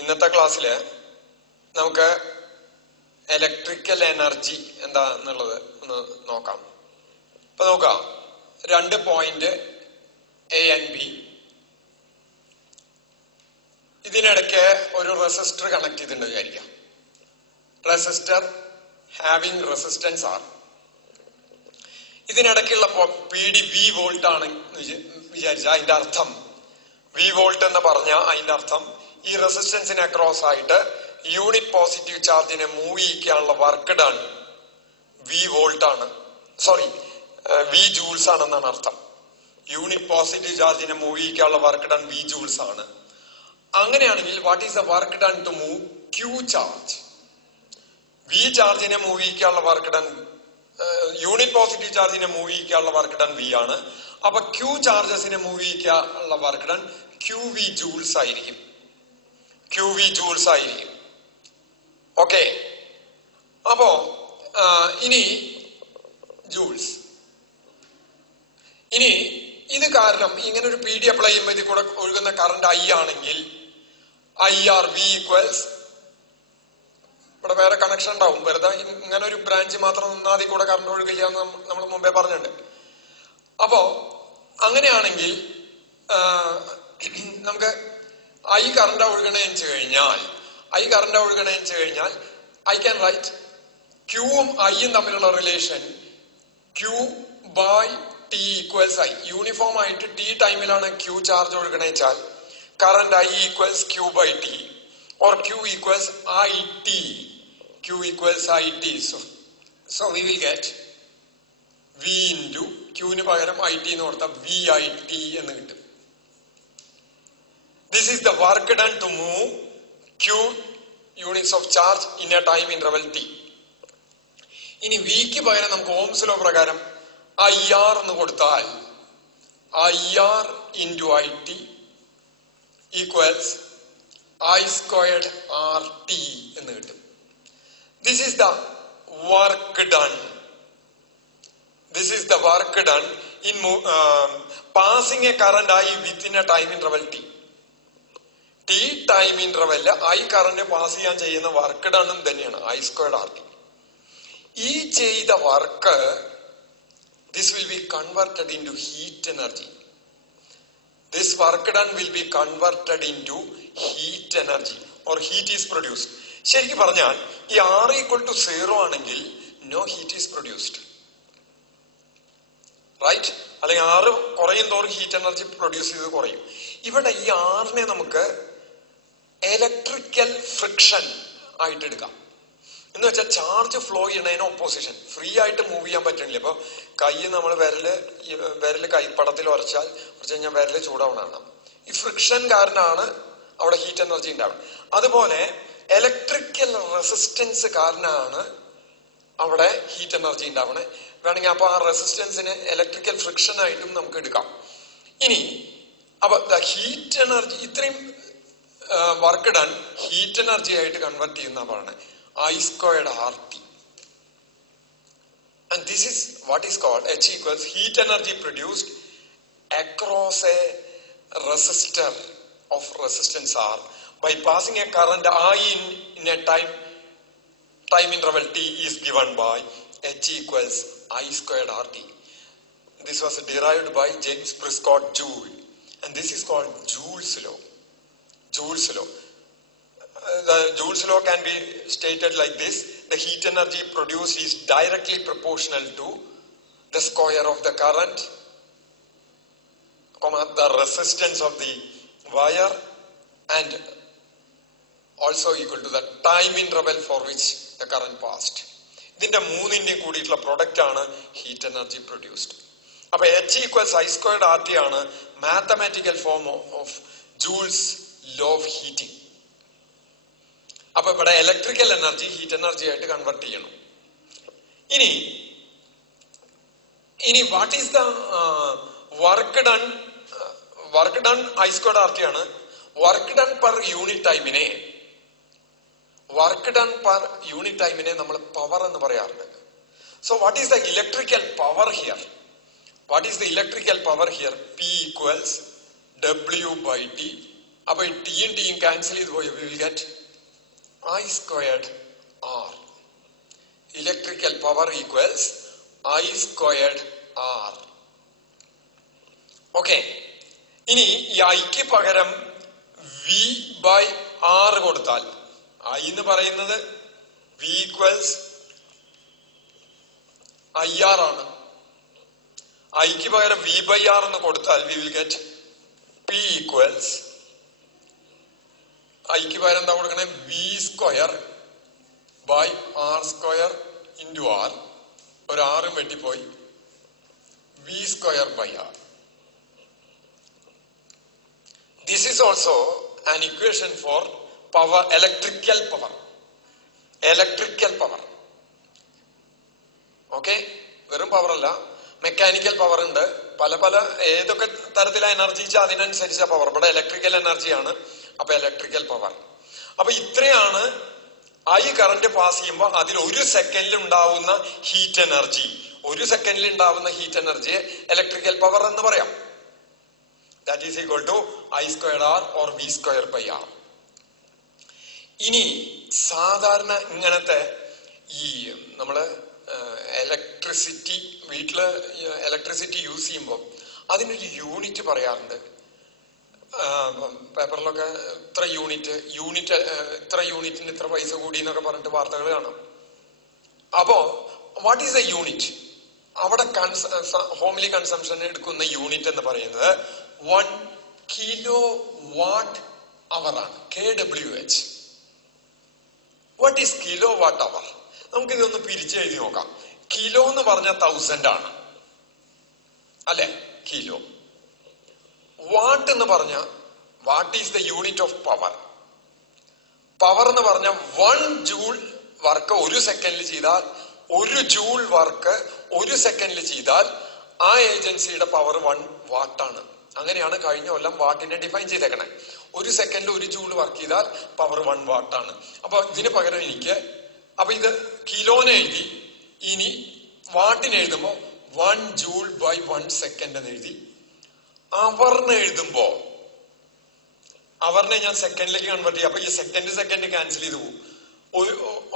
ഇന്നത്തെ ക്ലാസ്സില് നമുക്ക് ഇലക്ട്രിക്കൽ എനർജി എന്താന്നുള്ളത് ഒന്ന് നോക്കാം. ഇപ്പൊ നോക്കാം, 2 പോയിന്റ് എ ആൻഡ് ബി. ഇതിനിടയ്ക്ക് ഒരു റെസിസ്റ്റർ കണക്ട് ചെയ്തിട്ടുണ്ട് വിചാരിക്കാം. Resistor having resistance R. ഇതിനിടയ്ക്കുള്ള പി ഡി വി വോൾട്ട് ആണ് വിചാരിച്ച അതിന്റെ അർത്ഥം, വി വോൾട്ട് എന്ന് പറഞ്ഞ അതിന്റെ അർത്ഥം ഈ റെസിസ്റ്റൻസിന് അക്രോസ് ആയിട്ട് യൂണിറ്റ് പോസിറ്റീവ് ചാർജിനെ മൂവ് ചെയ്യിക്കാനുള്ള വർക്ക് ഡൺ വി വോൾട്ട് ആണ്, സോറി വി ജൂൾസ് ആണെന്നാണ് അർത്ഥം. യൂണിറ്റ് പോസിറ്റീവ് ചാർജിനെ മൂവ് ചെയ്യിക്കാനുള്ള വർക്ക് ഡൺ വി ജൂൾസ് ആണ്. അങ്ങനെയാണെങ്കിൽ what is the work done to move Q charge? V ചാർജിനെ മൂവ് ചെയ്യിക്കാനുള്ള വർക്ക് ഡൺ, യൂണിറ്റ് പോസിറ്റീവ് ചാർജിനെ മൂവ് ചെയ്യിക്കാനുള്ള വർക്ക് ഡൺ വി ആണ്. അപ്പൊ ക്യൂ ചാർജസിനെ മൂവ് ചെയ്യിക്കാനുള്ള work done Q V joules ആയിരിക്കും. ക്യൂ വി ജൂൾസ് ആയിരിക്കും. ഓക്കെ, അപ്പോ ഇനി ജൂൾസ്, ഇനി ഇത് കാരണം ഇങ്ങനെ ഒരു പി ഡി അപ്ലൈ ചെയ്യുമ്പോൾ ഇതിൽ കൂടെ ഒഴുകുന്ന കറണ്ട് ഐ ആണെങ്കിൽ ഐ ആർ വി ഈക്വൽസ്, ഇവിടെ വേറെ കണക്ഷൻ ഉണ്ടാവും, വെറുതെ ഇങ്ങനെ ഒരു ബ്രാഞ്ച് മാത്രം നിന്നാതി കൂടെ കറണ്ട് ഒഴുകില്ല എന്ന് നമ്മൾ മുമ്പേ പറഞ്ഞിട്ടുണ്ട്. അപ്പോ അങ്ങനെയാണെങ്കിൽ നമുക്ക് ഐ കറണ്ട് ഒഴുകണേന്ന് വെച്ച് കഴിഞ്ഞാൽ ഐ ക്യാൻ റൈറ്റ് ക്യൂവും ഐയും തമ്മിലുള്ള relation Q by T equals I. Uniform ആയിട്ട് ടി ടൈമിലാണ് ക്യൂ ചാർജ് ഒഴുകണേച്ചാൽ current I equals Q by T or Q equals I T. Q equals IT. So we will get V into Q ന് പകരം IT എന്ന് കൊടുത്താൽ VIT എന്ന് കിട്ടും. This is the work done to move Q units of charge in a time interval T. ഇനി V ക്ക് പകരം നമുക്ക് ഓംസ് ലോ പ്രകാരം IR എന്ന് കൊടുത്താൽ IR into IT equals I squared RT എന്ന് കിട്ടും. This is the work done. This is the work done in passing a current I within a time interval T. T time interval I current pass ചെയ്യാൻ ചെയ്യുന്ന work ഡണ്ണും തന്നെയാണ് I squared RT. ഈ ചെയ്ത work this will be converted into heat energy. This work done will be converted into heat energy or heat is produced. ശരിക്കും പറഞ്ഞാൽ ഈ R equal to 0 ആണെങ്കിൽ no heat is produced, right? അല്ലെങ്കിൽ R കുറയും തോറും heat energy produce ചെയ്ത് കുറയും. ഇവിടെ ഈ ആറിനെ നമുക്ക് ഇലക്ട്രിക്കൽ ഫ്രിക്ഷൻ ആയിട്ട് എടുക്കാം. എന്ന് വെച്ചാൽ ചാർജ് ഫ്ലോ ചെയ്യണതിന് ഓപ്പോസിഷൻ, ഫ്രീ ആയിട്ട് മൂവ് ചെയ്യാൻ പറ്റണില്ല. ഇപ്പൊ കൈ നമ്മൾ വിരല് കൈപ്പടത്തിൽ ഉരച്ചാൽ കഴിഞ്ഞാൽ വിരല് ചൂടാവണം. ഈ ഫ്രിക്ഷൻ കാരണമാണ് അവിടെ ഹീറ്റ് എനർജി ഉണ്ടാവുന്നത്. അതുപോലെ ഇലക്ട്രിക്കൽ റെസിസ്റ്റൻസ് കാരണമാണ് അവിടെ ഹീറ്റ് എനർജി ഉണ്ടാവണേ. വേണമെങ്കിൽ അപ്പൊ ആ റെസിസ്റ്റൻസിന് ഇലക്ട്രിക്കൽ ഫ്രിക്ഷൻ ആയിട്ടും നമുക്ക് എടുക്കാം. ഇനി അപ്പൊ ഹീറ്റ് എനർജി, ഇത്രയും വർക്ക് ഡൺ ഹീറ്റ് എനർജി ആയിട്ട് കൺവേർട്ട് ചെയ്യുന്ന പറയണേ I squared RT. And this is what is called H equals heat energy produced across a resistor of resistance R by passing a current I in a time interval T is given by H equals I squared RT. This was derived by James Prescott Joule, and this is called Joule's law. Joule's law. The Joule's law can be stated like this: the heat energy produced is directly proportional to the square of the current, the resistance of the wire, and also equal to the time interval for which the current passed. ഇതിന്റെ മൂന്നിന്റെയും കൂടിയിട്ടുള്ള product ആണ് heat energy produced. അപ്പൊ H equals I squared RT ആണ് mathematical form of joules law of heating. അപ്പൊ ഇവിടെ electrical energy heat energy ആയിട്ട് convert ചെയ്യണം. ഇനി what is the work done? Work done I squared RT ആണ്. Work done per unit ടൈമിനെ നമ്മൾ power എന്ന് പറയാറുണ്ട്. So what is the electrical power here? P equals W by T അപ്പൊ ടിയും ടിയും ക്യാൻസൽ ചെയ്ത് പോയി. We will get I squared R. Electrical power equals I squared R. Okay. ഇനി ഈ ഐക്ക് പകരം V by R കൊടുത്താൽ, I എന്ന് പറയുന്നത് V equals IR ആണ്. ഐക്ക് പകരം V by R എന്ന് കൊടുത്താൽ we will get P equals, ഐക്ക് പകരം എന്താ കൊടുക്കണേ, V square by R square into R. ഒരു ആറും വെട്ടിപ്പോയി. V square by R. This is also an equation for power, electrical power. Electrical power. Okay? വെറും പവർ അല്ല, മെക്കാനിക്കൽ പവർ ഉണ്ട്. പല പല ഏതൊക്കെ തരത്തിലെ എനർജി അതിനനുസരിച്ച പവർ. ഇവിടെ ഇലക്ട്രിക്കൽ എനർജിയാണ്. അപ്പൊ ഇലക്ട്രിക്കൽ പവർ. അപ്പൊ ഇത്രയാണ് ഐ കറന്റ് പാസ് ചെയ്യുമ്പോൾ അതിൽ ഒരു സെക്കൻഡിൽ ഉണ്ടാവുന്ന ഹീറ്റ് എനർജി. ഒരു സെക്കൻഡിൽ ഉണ്ടാവുന്ന ഹീറ്റ് എനർജിയെ ഇലക്ട്രിക്കൽ പവർ എന്ന് പറയാം. That is equal to I squared R or V squared by R. ഇനി സാധാരണ ഇങ്ങനത്തെ ഈ നമ്മള് ഇലക്ട്രിസിറ്റി, വീട്ടില് ഇലക്ട്രിസിറ്റി യൂസ് ചെയ്യുമ്പോൾ അതിനൊരു യൂണിറ്റ് പറയാറുണ്ട്. പേപ്പറിലൊക്കെ ഇത്ര യൂണിറ്റിന് ഇത്ര പൈസ കൂടി എന്നൊക്കെ പറഞ്ഞിട്ട് വാർത്തകൾ കാണാം. അപ്പോ വാട്ട് ഈസ് എ യൂണിറ്റ്? അവിടെ ഹോംലി കൺസംഷൻ എടുക്കുന്ന യൂണിറ്റ് എന്ന് പറയുന്നത് 1 kilowatt hour ആണ്. KWH. വാട്ട് ഈസ് കിലോവാട്ട് അവർ? നമുക്കിതൊന്ന് പിരിച്ചെഴുതി നോക്കാം. കിലോ എന്ന് പറഞ്ഞാൽ 1000 ആണ് അല്ലെ? കിലോ. വാട്ട് എന്ന് പറഞ്ഞ, what is the unit of power? Power എന്ന് പറഞ്ഞ 1 ജൂൾ വർക്ക് ഒരു സെക്കൻഡിൽ ചെയ്താൽ, 1 ജൂൾ വർക്ക് ഒരു സെക്കൻഡിൽ ചെയ്താൽ ആ ഏജൻസിയുടെ പവർ 1 വാട്ടാണ്. അങ്ങനെയാണ് കഴിഞ്ഞ കൊല്ലം വാട്ടിനെ ഡിഫൈൻ ചെയ്തേക്കണേ. ഒരു സെക്കൻഡിൽ 1 ജൂൾ വർക്ക് ചെയ്താൽ പവർ 1 വാട്ടാണ്. അപ്പൊ ഇതിന് പകരം എനിക്ക്, അപ്പൊ ഇത് കിലോനെ എഴുതി, ഇനി വാട്ടിന് എഴുതുമ്പോ 1 ജൂൾ ബൈ 1 സെക്കൻഡ് എന്ന് എഴുതി. അവറിന് എഴുതുമ്പോ അവറിനെ ഞാൻ സെക്കൻഡിലേക്ക് കൺവേർട്ട് ചെയ്യും. അപ്പൊ ഈ സെക്കൻഡ് ക്യാൻസൽ ചെയ്ത് പോകും.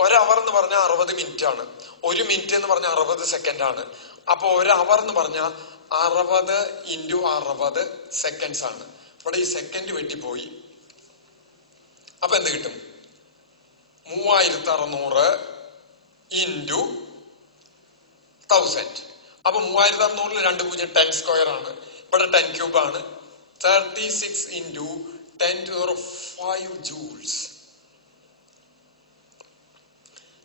ഒരവർ എന്ന് പറഞ്ഞാൽ 60 മിനിറ്റ് ആണ്. 1 മിനിറ്റ് എന്ന് പറഞ്ഞാൽ 60 സെക്കൻഡ് ആണ്. അപ്പൊ ഒരവർ എന്ന് പറഞ്ഞാൽ 60 ഇൻറ്റു 60 സെക്കൻഡ്സ് ആണ്. ഇവിടെ ഈ സെക്കൻഡ് വെട്ടിപ്പോയി. അപ്പൊ എന്ത് കിട്ടും? 3600 ഇൻറ്റു 1000. അപ്പൊ 3600 2 0 10 സ്ക്വയർ ആണ്. ഇവിടെ 10 ക്യൂബ് ആണ്. 36 into 10⁵ joules.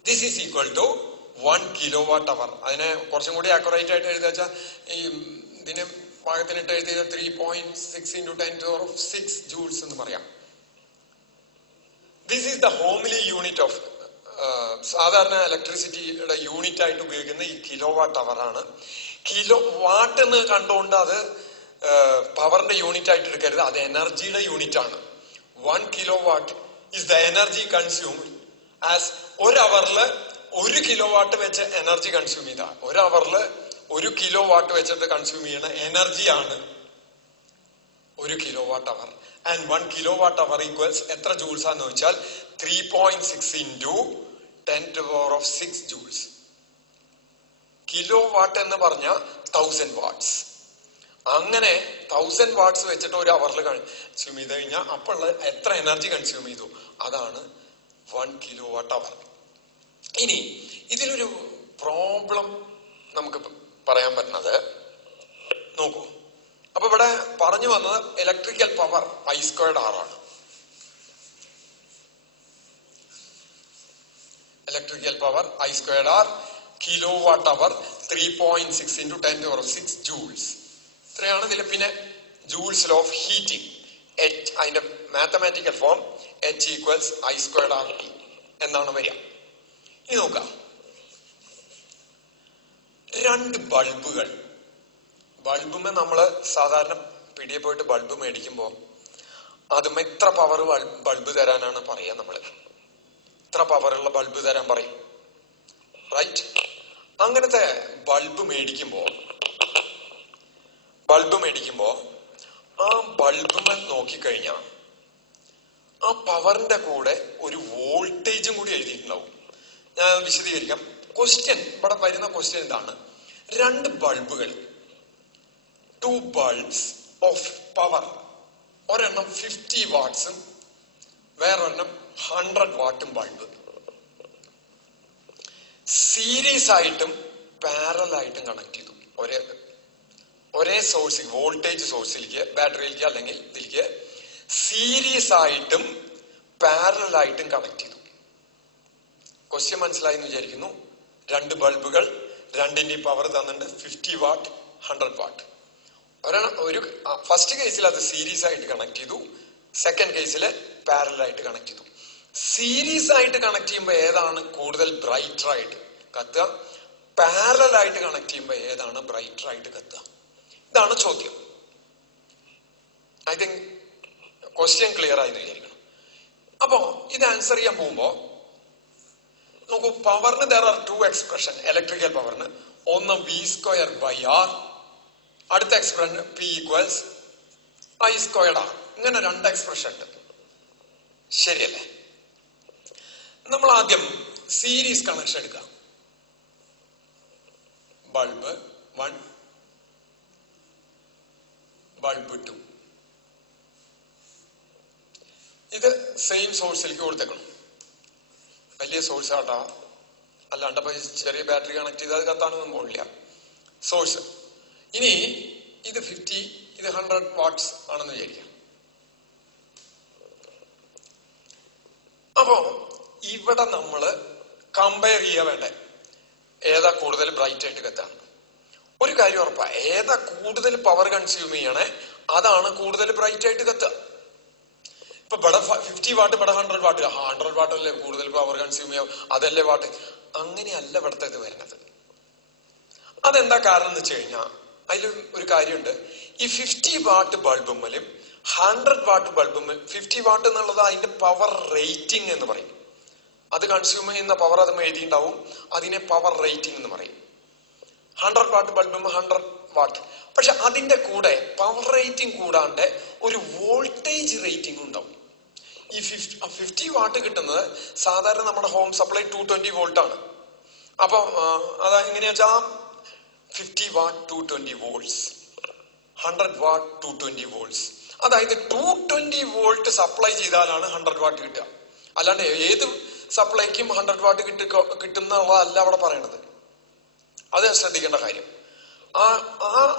This is equal to 1 kilowatt hour. അതിനെ കുറച്ചും കൂടി ആക്യുറേറ്റ് ആയിട്ട് എഴുതുക വെച്ചാൽ ഈ ഇതിന് പാകത്തിനിട്ട് എഴുതിയത് 3.6 ഇൻറ്റു 10⁶ ജൂൾസ് എന്ന് പറയാം. This is the homely unit of, സാധാരണ ഇലക്ട്രിസിറ്റിയുടെ യൂണിറ്റ് ആയിട്ട് ഉപയോഗിക്കുന്ന ഈ കിലോവാട്ട് അവർ ആണ്. കിലോ വാട്ട് എന്ന് കണ്ടുകൊണ്ട് അത് പവറിന്റെ യൂണിറ്റ് ആയിട്ട് എടുക്കരുത്. അത് എനർജിയുടെ യൂണിറ്റ് ആണ്. 1 kilowatt is the energy consumed as, ഒരു അവറില് 1 കിലോവാട്ട് വെച്ച് എനർജി കൺസ്യൂം ചെയ്ത, ഒരു അവറില് 1 കിലോവാട്ട് വെച്ചിട്ട് കൺസ്യൂം ചെയ്യുന്ന എനർജിയാണ് 1 kilowatt hour. And 1 kilowatt hour equals എത്ര ജൂൾസ് ആണെന്ന് വെച്ചാൽ 3.6 ഇൻറ്റു 10⁶ ജൂൾസ്. കിലോ വാട്ട് എന്ന് പറഞ്ഞ 1000 വാട്ട്സ്. അങ്ങനെ 1000 വാട്ട്സ് വെച്ചിട്ട് ഒരു അവറിൽ കൺസ്യൂം ചെയ്ത് കഴിഞ്ഞാൽ അപ്പോൾ എത്ര എനർജി കൺസ്യൂം ചെയ്തു, അതാണ് 1 കിലോവാട്ട് അവർ. ഇനി ഇതിലൊരു പ്രോബ്ലം നമുക്ക് പറയാൻ പറ്റുന്നത് നോക്കൂ. അപ്പൊ ഇവിടെ പറഞ്ഞു വന്നത് electrical power I squared R ആണ്. Electrical power I squared R, kilowatt hour 3.6 into 10⁶ joules. ഇത്രയാണ് ഇതിൽ. പിന്നെ ജൂൾസ് ലോ ഓഫ് ഹീറ്റിംഗ്, അതിന്റെ mathematical form H equals I squared RT എന്നാണ് വരിക. ഇനി നോക്കാം, 2 ബൾബുകൾ. ബൾബുമേ നമ്മള് സാധാരണ പിടിയെ പോയിട്ട് ബൾബ് മേടിക്കുമ്പോ അതും എത്ര പവർ ബൾബ് തരാനാണ് പറയാ. നമ്മള് ഇത്ര പവറുള്ള ബൾബ് തരാൻ പറയും, റൈറ്റ്? അങ്ങനത്തെ ബൾബ് മേടിക്കുമ്പോ ആ ബൾബുമേ നോക്കിക്കഴിഞ്ഞാൽ ആ പവറിന്റെ കൂടെ ഒരു വോൾട്ടേജും കൂടി എഴുതിയിട്ടുണ്ടാവും. ഞാൻ വിശദീകരിക്കാം. ക്വസ്റ്റ്യൻ, ഇവിടെ വരുന്ന ക്വസ്റ്റ്യൻ ഇതാണ്: രണ്ട് ബൾബുകൾ, 2 bulbs ഓഫ് പവർ, ഒരെണ്ണം 50 വാട്ട്സും വേറൊരെണ്ണം 100 വാട്ടും ബൾബ് സീരീസ് ആയിട്ടും പാരലൽ ആയിട്ടും കണക്ട് ചെയ്തു. ഒരേ സോഴ്സ്, വോൾട്ടേജ് സോഴ്സിലേക്ക്, ബാറ്ററിയിലേക്ക് അല്ലെങ്കിൽ ഇതിലേക്ക് സീരീസ് ആയിട്ടും പാരലൽ ആയിട്ടും കണക്ട് ചെയ്തു. ക്വസ്റ്റ്യൻ മനസ്സിലായി എന്ന് വിചാരിക്കുന്നു. രണ്ട് ബൾബുകൾ, രണ്ടിന്റെയും പവർ തന്നിട്ടുണ്ട് 50 വാട്ട് 100 വാട്ട്. ഒരു ഫസ്റ്റ് കേസിൽ അത് സീരീസ് ആയിട്ട് കണക്ട് ചെയ്തു, സെക്കൻഡ് കേസിൽ പാരലൽ ആയിട്ട് കണക്ട് ചെയ്തു. സീരീസ് ആയിട്ട് കണക്ട് ചെയ്യുമ്പോൾ ഏതാണ് കൂടുതൽ ബ്രൈറ്റർ ആയിട്ട് കത്തുക? പാരലൽ ആയിട്ട് കണക്ട് ചെയ്യുമ്പോൾ ഏതാണ് ബ്രൈറ്റർ ആയിട്ട് കത്തുക? ഇതാണ് ചോദ്യം. ഐ തിങ്ക് ക്വസ്റ്റ്യൻ ക്ലിയർ ആയി വിചാരിക്കണം. അപ്പോ ഇത് ആൻസർ ചെയ്യാൻ പോകുമ്പോ നോക്കൂ, പവറിന് there are 2 എക്സ്പ്രഷൻ. ഇലക്ട്രിക്കൽ പവറിന് ഒന്ന് V²/R, അടുത്ത എക്സ്പ്രഷൻ P = I²R. ഇങ്ങനെ 2 എക്സ്പ്രഷൻ ഉണ്ട്. ശരിയല്ലേ? നമ്മൾ ആദ്യം സീരീസ് കണക്ഷൻ എടുക്കാം. Bulb 1, bulb 2. ഇത് സെയിം സോഴ്സിലേക്ക് കൊടുത്തേക്കണം. വലിയ സോഴ്സ് ആട്ടാ, അല്ലാണ്ട് ഇപ്പൊ ചെറിയ ബാറ്ററി കണക്ട് ചെയ്ത് അത് കത്താനൊന്നും പോകില്ല. സോഴ്സ്. ഇനി ഇത് 50, ഇത് 100 വാട്ട്സ് ആണെന്ന് വിചാരിക്കാം. അപ്പോ ഇവിടെ നമ്മള് കമ്പയർ ചെയ്യാൻ വേണ്ടേ ഏതാ കൂടുതൽ ബ്രൈറ്റ് ആയിട്ട് കത്താണ്. ഒരു കാര്യം ഉറപ്പാ, ഏതാ കൂടുതൽ പവർ കൺസ്യൂം ചെയ്യണേ അതാണ് കൂടുതൽ ബ്രൈറ്റ് ആയിട്ട് കത്തുക. ഇപ്പൊ ഇവിടെ 50 വാട്ട്, ഇവിടെ 100 വാട്ട്. 100 വാട്ടല്ലേ കൂടുതൽ പവർ കൺസ്യൂം ചെയ്യാം, അതല്ലേ വാട്ട്. അങ്ങനെയല്ല ഇവിടുത്തെ ഇത് വരുന്നത്. അതെന്താ കാരണം എന്ന് വെച്ച് കഴിഞ്ഞാൽ അതിൽ ഒരു കാര്യമുണ്ട്. ഈ 50 വാട്ട് ബൾബുമ്മലും 100 വാട്ട് ബൾബുമ്മൽ 50 വാട്ട് എന്നുള്ളത് അതിന്റെ പവർ റേറ്റിംഗ് എന്ന് പറയും. അത് കൺസ്യൂം ചെയ്യുന്ന പവർ അത് എഴുതിയിട്ടുണ്ടാവും, അതിനെ പവർ റേറ്റിംഗ് എന്ന് പറയും. 100 വാട്ട് ബൾബുമ്മ 100 വാട്ട്. പക്ഷെ അതിന്റെ കൂടെ പവർ റേറ്റിംഗ് കൂടാണ്ട് ഒരു വോൾട്ടേജ് റേറ്റിംഗ് ഉണ്ടാവും. ഈ 50 വാട്ട് കിട്ടുന്നത് സാധാരണ നമ്മുടെ ഹോം സപ്ലൈ 220 വോൾട്ട് ആണ്. അപ്പൊ അതാ എങ്ങനെയാ വെച്ചാ 50 വാട്ട് 220 വോൾട്ട്സ്, 100 വാട്ട് 220 വോൾട്ട്സ്. അതായത് 220 വോൾട്ട് സപ്ലൈ ചെയ്താലാണ് 100 വാട്ട് കിട്ടുക. അല്ലാണ്ട് ഏത് സപ്ലൈക്കും 100 വാട്ട് കിട്ടുന്നതല്ല അവിടെ പറയണത്. അത് ശ്രദ്ധിക്കേണ്ട കാര്യം.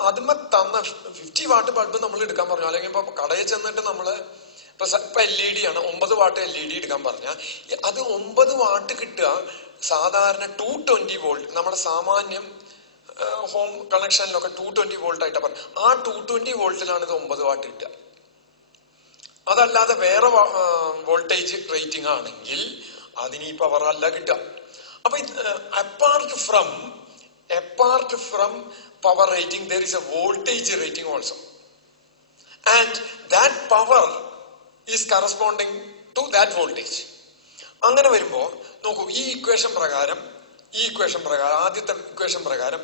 അതിമ തന്ന 50 വാട്ട് ബൾബ് നമ്മൾ എടുക്കാൻ പറഞ്ഞു, അല്ലെങ്കിൽ ഇപ്പൊ കടയിൽ ചെന്നിട്ട് നമ്മള് ഇപ്പൊ LED ആണ്, 9 വാട്ട് LED എടുക്കാൻ പറഞ്ഞാൽ അത് 9 വാട്ട് കിട്ടുക സാധാരണ 220 വോൾട്ട്. നമ്മുടെ സാമാന്യം ഹോം കണക്ഷനിലൊക്കെ 220 വോൾട്ട് ആയിട്ടാ പറഞ്ഞത്. ആ 220 വോൾട്ടിലാണ് ഇത് 9 വാട്ട് കിട്ടുക. അതല്ലാതെ വേറെ വോൾട്ടേജ് റേറ്റിംഗ് ആണെങ്കിൽ അതിന് ഈ പവർ അല്ല കിട്ടുക. അപ്പൊ apart from power rating there is a voltage rating also, and that power is corresponding to that voltage. അങ്ങനെ വരുമ്പോ നോക്കൂ, ഈ ഇക്വേഷൻ പ്രകാരം ആദ്യത്തെ ഇക്വേഷൻ പ്രകാരം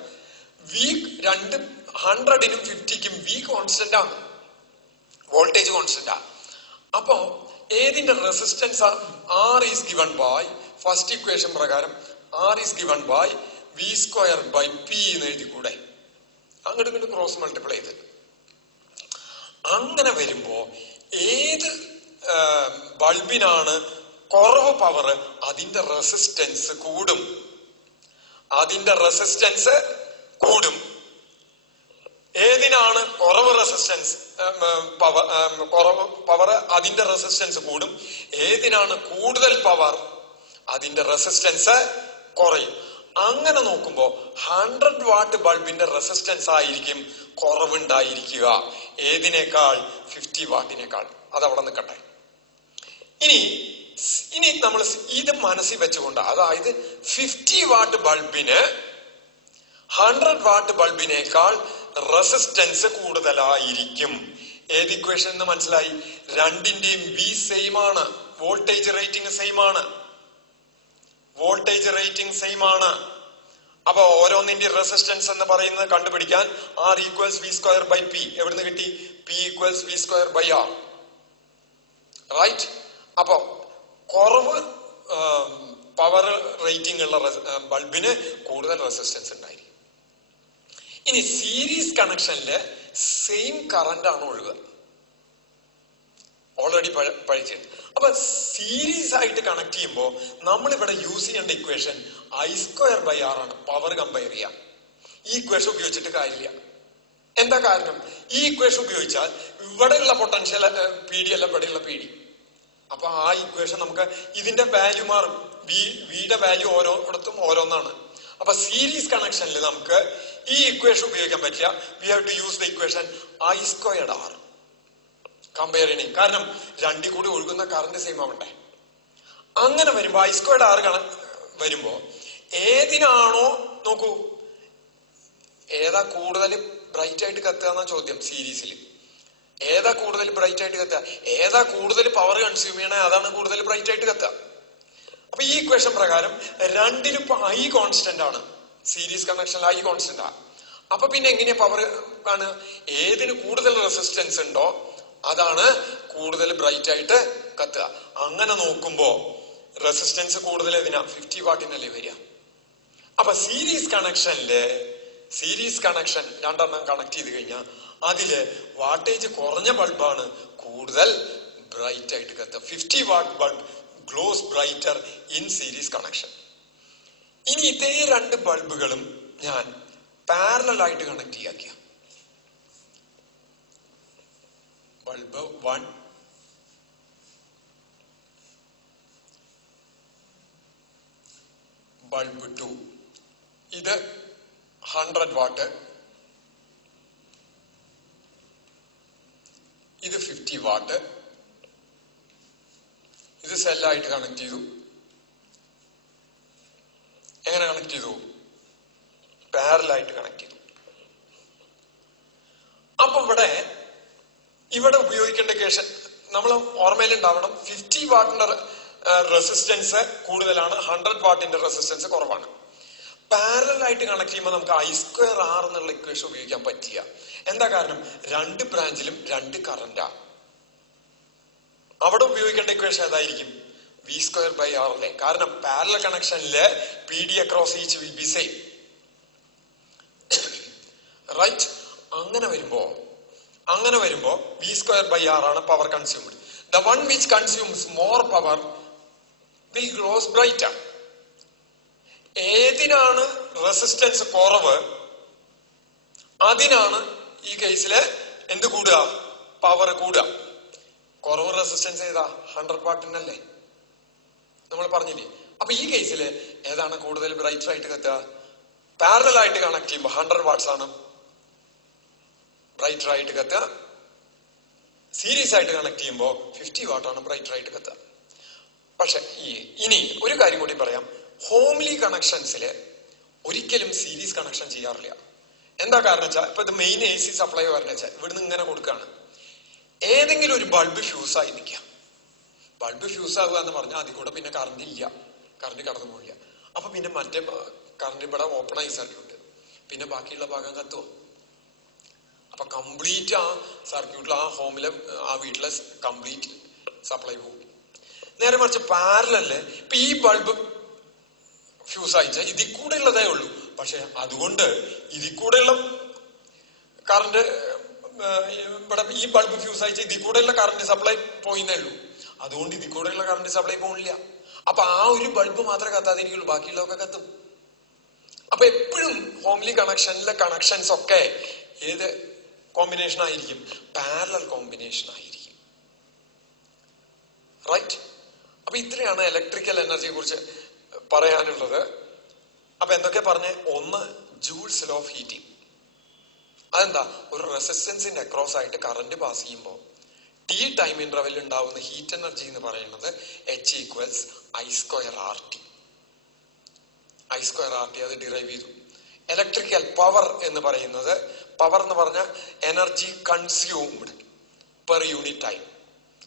രണ്ട് 100നും 50ക്കും V കോൺസ്റ്റന്റ് ആണ്, വോൾട്ടേജ് കോൺസ്റ്റന്റ് ആണ്. അപ്പോ ഏതിന്റെ resistance R is given by, first equation പ്രകാരം R is given by V²/P എന്ന് എഴുതിക്കൂടെ? അങ്ങോട്ട് ഇങ്ങോട്ട് ക്രോസ് മൾട്ടിപ്ലൈ ചെയ്ത് അങ്ങനെ വരുമ്പോ ഏത് ബൾബിനാണ് കുറവ് പവർ അതിന്റെ റെസിസ്റ്റൻസ് കൂടും. ഏതിനാണ് കുറവ് റെസിസ്റ്റൻസ് പവർ അതിന്റെ റെസിസ്റ്റൻസ് കൂടും. ഏതിനാണ് കൂടുതൽ പവർ അതിന്റെ റെസിസ്റ്റൻസ് കുറയും. അങ്ങനെ നോക്കുമ്പോ 100 വാട്ട് ബൾബിന്റെ റെസിസ്റ്റൻസ് ആയിരിക്കും കുറവുണ്ടായിരിക്കുക ഏതിനേക്കാൾ? 50 വാട്ടിനേക്കാൾ. അതവിടെ നിൽക്കട്ടെ. ഇനി നമ്മൾ ഇത് മനസ്സിൽ വെച്ചുകൊണ്ട്, അതായത് 50 വാട്ട് ബൾബിന് 100 വാട്ട് ബൾബിനേക്കാൾ റെസിസ്റ്റൻസ് കൂടുതലായിരിക്കും. ഏത് ഇക്വേഷൻ എന്ന് മനസ്സിലായി? രണ്ടിന്റെയും V സെയിം ആണ്, വോൾട്ടേജ് റേറ്റിംഗ് സെയിം ആണ്. അപ്പൊ ഓരോന്നിന്റെ റെസിസ്റ്റൻസ് എന്ന് പറയുന്നത് കണ്ടുപിടിക്കാൻ R = V²/P. എവിടുന്ന് കിട്ടി? P = V²/R. റൈറ്റ്. അപ്പൊ കുറവ് പവർ റേറ്റിംഗ് ഉള്ള ബൾബിന് കൂടുതൽ റെസിസ്റ്റൻസ് ഉണ്ടായിരിക്കും. ഇനി സീരീസ് കണക്ഷനില് സെയിം കറന്റ് ആണ് ഒഴുകുക, ഓൾറെഡി പഠിച്ചിട്ടുണ്ട്. അപ്പൊ സീരീസ് ആയിട്ട് കണക്ട് ചെയ്യുമ്പോൾ നമ്മൾ ഇവിടെ യൂസ് ചെയ്യേണ്ട ഇക്വേഷൻ I²/R ആണ്. പവർ കമ്പയർ ചെയ്യാം. ഈ ഇക്വേഷൻ ഉപയോഗിച്ചിട്ട് കാര്യമില്ല. എന്താ കാരണം? ഈ ഇക്വേഷൻ ഉപയോഗിച്ചാൽ ഇവിടെയുള്ള പൊട്ടൻഷ്യൽ PD അല്ല ഇവിടെയുള്ള PD. അപ്പൊ ആ ഇക്വേഷൻ നമുക്ക് ഇതിന്റെ വാല്യൂ മാറും. വിയുടെ വാല്യൂ ഓരോടത്തും ഓരോന്നാണ്. അപ്പൊ സീരീസ് കണക്ഷനിൽ നമുക്ക് ഈ ഇക്വേഷൻ ഉപയോഗിക്കാൻ പറ്റില്ല. We have to use the equation I²R compare ചെയ്യണേ. കാരണം രണ്ടിൽ കൂടി ഒഴുകുന്ന കറന്റ് സെയിം ആവണ്ടേ. അങ്ങനെ വരുമ്പോ I²R വരുമ്പോ ഏതിനാണോ നോക്കൂ, ഏതാ കൂടുതൽ ബ്രൈറ്റ് ആയിട്ട് കത്തുക എന്നാ ചോദ്യം. സീരീസിൽ ഏതാ കൂടുതൽ ബ്രൈറ്റ് ആയിട്ട് കത്തുക, ഏതാ കൂടുതൽ പവർ കൺസ്യൂം ചെയ്യണേ അതാണ് കൂടുതൽ ബ്രൈറ്റ് ആയിട്ട് കത്തുക. അപ്പൊ ഈ ഇക്വേഷൻ പ്രകാരം രണ്ടിലും ഇപ്പൊ I കോൺസ്റ്റന്റ് ആണ്. സീരീസ് കണക്ഷനിൽ I കോൺസ്റ്റന്റ് ആണ്. അപ്പൊ പിന്നെ എങ്ങനെയാ പവർ കാണുക? ഏതിന് കൂടുതൽ റെസിസ്റ്റൻസ് ഉണ്ടോ അതാണ് കൂടുതൽ ബ്രൈറ്റ് ആയിട്ട് കത്തുക. അങ്ങനെ നോക്കുമ്പോ റെസിസ്റ്റൻസ് കൂടുതൽ ഏതിനാ? 50 വാട്ടിനല്ലേ വരിക. അപ്പൊ സീരീസ് കണക്ഷൻ രണ്ടെണ്ണം കണക്ട് ചെയ്ത് കഴിഞ്ഞാൽ അതില് വാട്ടേജ് കുറഞ്ഞ ബൾബാണ് കൂടുതൽ ബ്രൈറ്റ് ആയിട്ട് കത്തുക. 50 watt bulb glows brighter in series connection. ഇനി ഇതേ രണ്ട് ബൾബുകളും ഞാൻ പാരലൽ ആയിട്ട് കണക്ട് ചെയ്യാക്കിയ ബൾബ് 1, ബൾബ് 2. ഇത് 100 വാട്ട്, ഇത് 50 വാട്ട്. ഇത് സെല്ലായിട്ട് കണക്ട് ചെയ്തു. എങ്ങനെ കണക്ട് ചെയ്തു? പാരലായിട്ട് കണക്ട് ചെയ്തു. അപ്പൊ ഇവിടെ ഉപയോഗിക്കേണ്ട കേഷൻ നമ്മൾ ഓർമ്മയിലുണ്ടാവണം. 50 വാട്ടിന്റെ റെസിസ്റ്റൻസ് കൂടുതലാണ്, 100 വാട്ടിന്റെ റെസിസ്റ്റൻസ് കുറവാണ്. പാരലായിട്ട് കണക്ട് ചെയ്യുമ്പോൾ നമുക്ക് I²R എന്നുള്ള ഇക്വേഷൻ ഉപയോഗിക്കാൻ പറ്റില്ല. എന്താ കാരണം? രണ്ട് ബ്രാഞ്ചിലും രണ്ട് കറന്റാ. അവിടെ ഉപയോഗിക്കേണ്ട ഇക്വേഷൻ ഏതായിരിക്കും? V²/R അല്ലേ. കാരണം പാരലൽ കണക്ഷനില് PD across each will be same, right? അങ്ങനെ വരുമ്പോ V²/R ആണ് power consumed. The one which consumes more power will glows brighter. ഏതിനാണ് റെസിസ്റ്റൻസ് കുറവ് അതിനാണ് ഈ കേസില് എന്ത് കൂടുക? പവർ കൂടുക. കുറവ് റെസിസ്റ്റൻസ് ഏതാ? 100 വാട്ടിനല്ലേ നമ്മൾ പറഞ്ഞില്ലേ. അപ്പൊ ഈ കേസില് ഏതാണ് കൂടുതൽ ബ്രൈറ്റർ ആയിട്ട് കത്തുക? പാരലൽ ആയിട്ട് കണക്ട് ചെയ്യുമ്പോൾ 100 വാട്ട്സ് ആണ് ബ്രൈറ്റർ ആയിട്ട് കത്തുക. സീരീസ് ആയിട്ട് കണക്ട് ചെയ്യുമ്പോൾ 50 വാട്ടാണ് ബ്രൈറ്റർ ആയിട്ട് കത്തുക. പക്ഷെ ഇനി ഒരു കാര്യം കൂടി പറയാം. ഹോംലി കണക്ഷൻസില് ഒരിക്കലും സീരീസ് കണക്ഷൻ ചെയ്യാറില്ല. എന്താ കാരണം വെച്ചാൽ ഇപ്പൊ ഇത് മെയിൻ AC സപ്ലൈ വരണ വെച്ചാൽ ഇവിടുന്ന് ഇങ്ങനെ കൊടുക്കുകയാണ്. ഏതെങ്കിലും ഒരു ബൾബ് ഫ്യൂസ് ആയി നിൽക്കുക. ബൾബ് ഫ്യൂസ് ആവുക എന്ന് പറഞ്ഞാൽ അതിൽ കൂടെ പിന്നെ കറണ്ട് ഇല്ല, കറണ്ട് കടന്നു പോകില്ല. അപ്പൊ പിന്നെ മറ്റേ കറണ്ട് ഇവിടെ ഓപ്പൺ ആയി സർക്യൂട്ട്, പിന്നെ ബാക്കിയുള്ള ഭാഗം കത്തുവോ? അപ്പൊ കംപ്ലീറ്റ് ആ സർക്യൂട്ടിൽ ആ ഹോമിലെ ആ വീട്ടിലെ കംപ്ലീറ്റ് സപ്ലൈ പോകും. നേരെ മറിച്ച് പാരലല് ഇപ്പൊ ഈ ബൾബ് ഫ്യൂസ് അയച്ചാൽ ഇതിൽ കൂടെ ഉള്ളതേ ഉള്ളൂ. പക്ഷെ അതുകൊണ്ട് ഇതിൽ കൂടെയുള്ള കറണ്ട് ഇവിടെ ഈ ബൾബ് ഫ്യൂസ് അയച്ച ഇതിൽ കൂടെയുള്ള കറണ്ട് സപ്ലൈ പോയിന്നേ ഉള്ളൂ. അതുകൊണ്ട് ഇതിൽ കൂടെയുള്ള കറണ്ട് സപ്ലൈ പോകില്ല. അപ്പൊ ആ ഒരു ബൾബ് മാത്രമേ കത്താതിരിക്കുള്ളൂ, ബാക്കിയുള്ളതൊക്കെ കത്തും. അപ്പൊ എപ്പോഴും ഹോംലി കണക്ഷനിലെ കണക്ഷൻസ് ഒക്കെ ഏത് കോമ്പിനേഷൻ ആയിരിക്കും? പാരലൽ കോമ്പിനേഷൻ ആയിരിക്കും, റൈറ്റ്? അപ്പൊ ഇത്രയാണ് ഇലക്ട്രിക്കൽ എനർജിയെ കുറിച്ച് പറയാനുള്ളത്. അപ്പൊ എന്തൊക്കെ പറഞ്ഞേ? ഒന്ന്, ജൂൾസ് ലോ ഓഫ് ഹീറ്റിംഗ്. അതെന്താ? ഒരു റെസിസ്റ്റൻസിന്റെ അക്രോസ് ആയിട്ട് കറന്റ് പാസ് ചെയ്യുമ്പോൾ T ടൈം ഇന്റർവെൽ ഉണ്ടാവുന്ന ഹീറ്റ് എനർജി എന്ന് പറയുന്നത് H = I²RT. I²RT അത് ഡിറൈവ് ചെയ്തു. ഇലക്ട്രിക്കൽ പവർ എന്ന് പറയുന്നത്, പവർ എന്ന് പറഞ്ഞ energy consumed per unit time.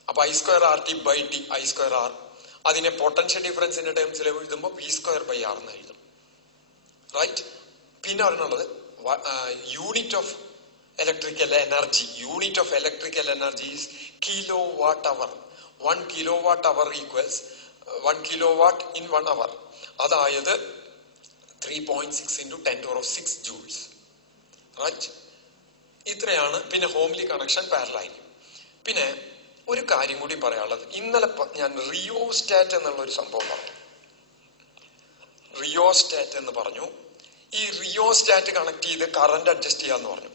അപ്പൊ I²RT/T, I²R. അതിനെ പൊട്ടൻഷ്യൽ ഡിഫറൻസിന്റെ ടേംസിൽ എഴുതുമ്പോൾ V²/R എന്ന് എഴുതും, റൈറ്റ്? പിന്നെ പറയുന്നത് unit of electrical energy. Unit of electrical energy is kW/h. 1 kilowatt hour equals 1 kilowatt in 1 hour. അതായത് 3.6 into 10 to the power of 6 joules. Right? ഇത്രയാണ്. പിന്നെ ഹോംലി കണക്ഷൻ പാരലായിരിക്കും. പിന്നെ ഒരു കാര്യം കൂടി പറയാനുള്ളത്, ഇന്നലെ ഞാൻ റിയോസ്റ്റാറ്റ് എന്നുള്ള ഒരു സംഭവം പറഞ്ഞു. റിയോസ്റ്റാറ്റ് എന്ന് പറഞ്ഞു. ഈ റിയോസ്റ്റാറ്റ് കണക്ട് ചെയ്ത് കറന്റ് അഡ്ജസ്റ്റ് ചെയ്യാന്ന് പറഞ്ഞു.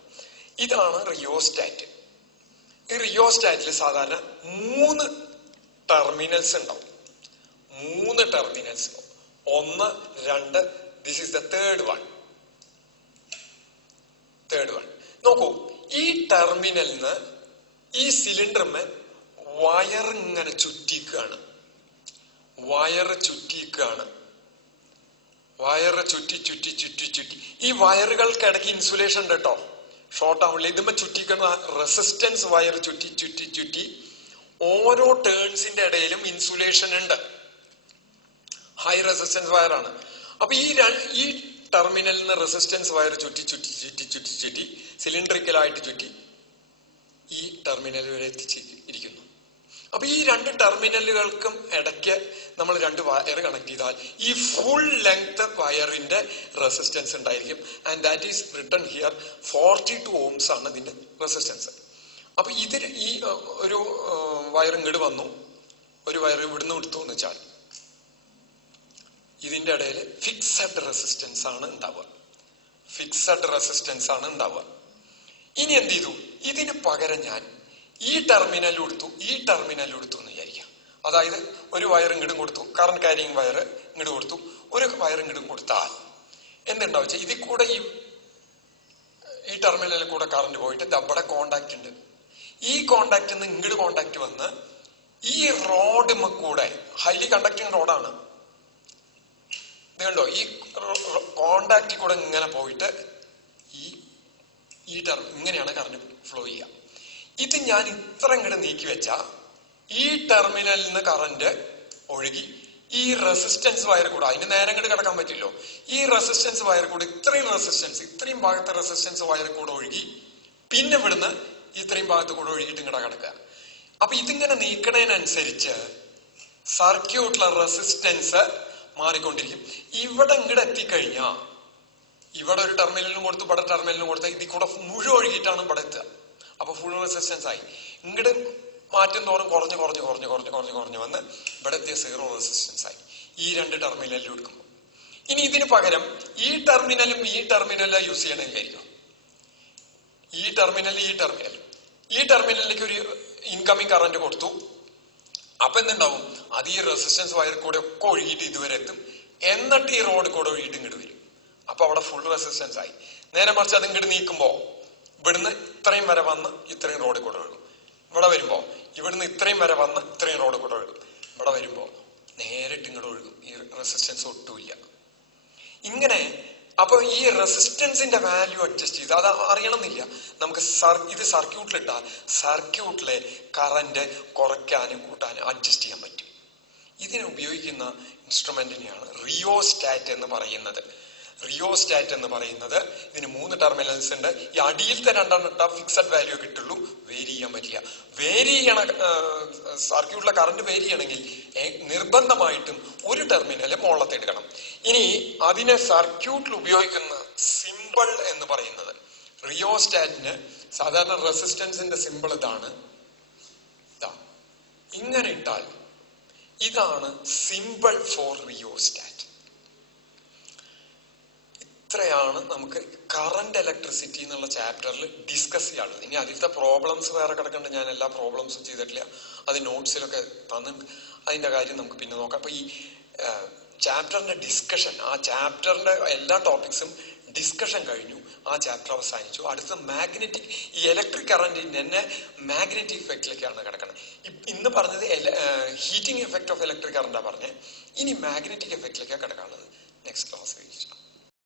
ഇതാണ് റിയോസ്റ്റാറ്റ്. ഈ റിയോസ്റ്റാറ്റിൽ സാധാരണ 3 ടെർമിനൽസ് ഉണ്ടാവും. 3 terminals. 1, 2, this is the third one. നോക്കൂ, ഈ ടെർമിനലിന് ഈ സിലിണ്ടറിന് വയർ ഇങ്ങനെ ചുറ്റിക്കാണ്. വയറ് ചുറ്റി ഈ വയറുകൾക്കിടയ്ക്ക് ഇൻസുലേഷൻ ഉണ്ട് കേട്ടോ, ഷോർട്ട് ആവില്ല. ഇതുമ്പോ ചുറ്റിക്കുന്ന റെസിസ്റ്റൻസ് വയർ ചുറ്റി ഓരോ ടേൺസിന്റെ ഇടയിലും ഇൻസുലേഷൻ ഉണ്ട്. ഹൈ റെസിസ്റ്റൻസ് വയറാണ്. അപ്പൊ ഈ ടെർമിനലിൽ നിന്ന് റെസിസ്റ്റൻസ് വയർ ചുറ്റി സിലിണ്ടറിക്കലായിട്ട് ചുറ്റി ഈ ടെർമിനൽ വരെ എത്തിച്ചിരിക്കുന്നു. അപ്പൊ ഈ 2 ടെർമിനലുകൾക്കും ഇടയ്ക്ക് നമ്മൾ 2 വയർ കണക്ട് ചെയ്താൽ ഈ ഫുൾ ലെങ്ത് വയറിന്റെ റെസിസ്റ്റൻസ് ഉണ്ടായിരിക്കും. And that is written here. 42 ohms ആണ് ഇതിന്റെ റെസിസ്റ്റൻസ്. അപ്പൊ ഇതിൽ ഈ ഒരു വയർ ഇങ്ങോട്ട് വന്നു, ഒരു വയർ ഇവിടുന്ന് എടുത്തു എന്ന് വെച്ചാൽ ഇതിന്റെ ഇടയിൽ ഫിക്സഡ് റെസിസ്റ്റൻസ് ആണ് ഉണ്ടാവുക. ഇനി എന്ത് ചെയ്തു? ഇതിന് പകരം ഞാൻ ഈ ടെർമിനൽ എടുത്തു എന്ന് വിചാരിക്കാം. അതായത് ഒരു വയർ ഇങ്ങോട്ടും കൊടുത്തു, കറന്റ് ക്യാരിയിങ് വയർ ഇങ്ങോട്ട് കൊടുത്തു, ഒരു വയർ ഇങ്ങോട്ടും കൊടുത്താൽ എന്തുണ്ടാവും വെച്ചാൽ ഇതിൽ കൂടെ ഈ ടെർമിനലിൽ കൂടെ കറന്റ് പോയിട്ട് അവിടെ കോണ്ടാക്ട് ഉണ്ട്. ഈ കോണ്ടാക്ട് നിന്ന് ഇങ്ങോട്ട് കോണ്ടാക്ട് വന്ന് ഈ റോഡ് കൂടെ, ഹൈലി കണ്ടക്ടിങ് റോഡാണ് ഇത് കണ്ടോ, ഈ കോണ്ടാക്റ്റിൽ കൂടെ ഇങ്ങനെ പോയിട്ട് ഇങ്ങനെയാണ് കറന്റ് ഫ്ലോ ചെയ്യുക. ഇത് ഞാൻ ഇത്ര ഇങ്ങോട്ട് നീക്കി വെച്ചാ ഈ ടെർമിനലിൽ നിന്ന് കറന്റ് ഒഴുകി ഈ റെസിസ്റ്റൻസ് വയർ കൂടെ, അതിന് നേരെ ഇങ്ങോട്ട് കിടക്കാൻ പറ്റില്ലോ, ഈ റെസിസ്റ്റൻസ് വയർ കൂടെ ഇത്രയും ഭാഗത്തെ റെസിസ്റ്റൻസ് വയർ കൂടെ ഒഴുകി പിന്നെ ഇവിടുന്ന് ഇത്രയും ഭാഗത്ത് കൂടെ ഒഴുകിയിട്ട് ഇങ്ങോട്ട് കിടക്കുക. അപ്പൊ ഇതിങ്ങനെ നീക്കണതിനനുസരിച്ച് സർക്യൂട്ടിലെ റെസിസ്റ്റൻസ് മാറിക്കൊണ്ടിരിക്കും. ഇവിടെ ഇങ്ങോട്ട് എത്തിക്കഴിഞ്ഞാ ഇവിടെ ഒരു ടെർമിനലിനും കൊടുത്തു, ഇവിടെ ടെർമിനലിനും കൊടുത്ത ഇതിൽ കൂടെ മുഴുവൻ ഒഴുകിയിട്ടാണ് ഇവിടെ എത്തുക. അപ്പൊ ഫുൾ റെസിസ്റ്റൻസ് ആയി. ഇങ്ങോട്ട് മാറ്റും തോറും കുറഞ്ഞ് വന്ന് ഇവിടെ എത്തിയ 0 റെസിസ്റ്റൻസ് ആയി ഈ 2 ടെർമിനലിൽ എടുക്കുമ്പോൾ. ഇനി ഇതിന് പകരം ഈ ടെർമിനലും യൂസ് ചെയ്യണമെന്നായിരിക്കും. ഈ ടെർമിനലിലേക്ക് ഒരു ഇൻകമിങ് കറന്റ് കൊടുത്തു. അപ്പൊ എന്തുണ്ടാവും? അത് ഈ റെസിസ്റ്റൻസ് വയർ കൂടെ ഒക്കെ ഒഴുകിയിട്ട് ഇതുവരെ എത്തും. എന്നിട്ട് ഈ റോഡ് കൂടെ ഒഴുകിയിട്ട് ഇങ്ങോട്ട് വരും. അപ്പൊ അവിടെ ഫുൾ റെസിസ്റ്റൻസ് ആയി. നേരെ മറിച്ച് അത് ഇങ്ങോട്ട് നീക്കുമ്പോ ഇവിടുന്ന് ഇത്രയും വരെ വന്ന് ഇത്രയും റോഡ് കൂടെ ഒഴുകും. ഇവിടെ വരുമ്പോ ഇവിടുന്ന് ഇത്രയും വരെ വന്ന് ഇത്രയും റോഡ് കൂടെ ഒഴുകും. ഇവിടെ വരുമ്പോ നേരിട്ട് ഇങ്ങോട്ട് ഒഴുകും. ഈ റെസിസ്റ്റൻസ് ഒട്ടുമില്ല. ഇങ്ങനെ അപ്പൊ ഈ റെസിസ്റ്റൻസിന്റെ വാല്യൂ അഡ്ജസ്റ്റ് ചെയ്ത് അത് അറിയണമെന്നില്ല നമുക്ക്. ഇത് സർക്യൂട്ടിലിട്ടാൽ സർക്യൂട്ടിലെ കറന്റ് കുറയ്ക്കാനും കൂട്ടാനും അഡ്ജസ്റ്റ് ചെയ്യാൻ പറ്റും. ഇതിന് ഉപയോഗിക്കുന്ന ഇൻസ്ട്രുമെന്റിനെയാണ് റിയോസ്റ്റാറ്റ് എന്ന് പറയുന്നത്. ഇതിന് 3 ടെർമിനൽസ് ഉണ്ട്. ഈ അടിയിലത്തെ 2 ഇട്ടാൽ ഫിക്സഡ് വാല്യൂ കിട്ടുള്ളൂ, വേരി ചെയ്യാൻ പറ്റില്ല. സർക്യൂട്ടിലെ കറന്റ് വേരി ചെയ്യണമെങ്കിൽ നിർബന്ധമായിട്ടും ഒരു ടെർമിനൽ മുകളിലത്തെ എടുക്കണം. ഇനി അതിനെ സർക്യൂട്ടിൽ ഉപയോഗിക്കുന്ന സിമ്പിൾ എന്ന് പറയുന്നത്, റിയോസ്റ്റാറ്റിന് സാധാരണ റെസിസ്റ്റൻസിന്റെ സിമ്പിൾ ഇതാണ്. ഇങ്ങനെ ഇട്ടാൽ ഇതാണ് സിമ്പിൾ ഫോർ റിയോസ്റ്റാറ്റ്. ഇത്രയാണ് നമുക്ക് കറന്റ് ഇലക്ട്രിസിറ്റി എന്നുള്ള ചാപ്റ്ററിൽ ഡിസ്കസ് ചെയ്യാനുള്ളത്. ഇനി അതിലത്തെ പ്രോബ്ലംസ് വേറെ കിടക്കണ്ട, ഞാൻ എല്ലാ പ്രോബ്ലംസും ചെയ്തിട്ടില്ല, അത് നോട്ട്സിലൊക്കെ തന്നിട്ടുണ്ട്. അതിന്റെ കാര്യം നമുക്ക് പിന്നെ നോക്കാം. അപ്പൊ ഈ ചാപ്റ്ററിന്റെ ഡിസ്കഷൻ, ആ ചാപ്റ്ററിന്റെ എല്ലാ ടോപ്പിക്സും ഡിസ്കഷൻ കഴിഞ്ഞു, ആ ചാപ്റ്റർ അവസാനിച്ചു. അടുത്ത മാഗ്നറ്റിക്, ഈ ഇലക്ട്രിക് കറന്റിന്റെ തന്നെ മാഗ്നറ്റിക് എഫക്റ്റിലേക്കാണ് കിടക്കുന്നത്. ഇന്ന് പറഞ്ഞത് ഹീറ്റിംഗ് എഫക്ട് ഓഫ് ഇലക്ട്രിക് കറന്റാ പറഞ്ഞത്. ഇനി മാഗ്നറ്റിക് എഫക്റ്റിലേക്കാണ് കിടക്കാനുള്ളത്. Next class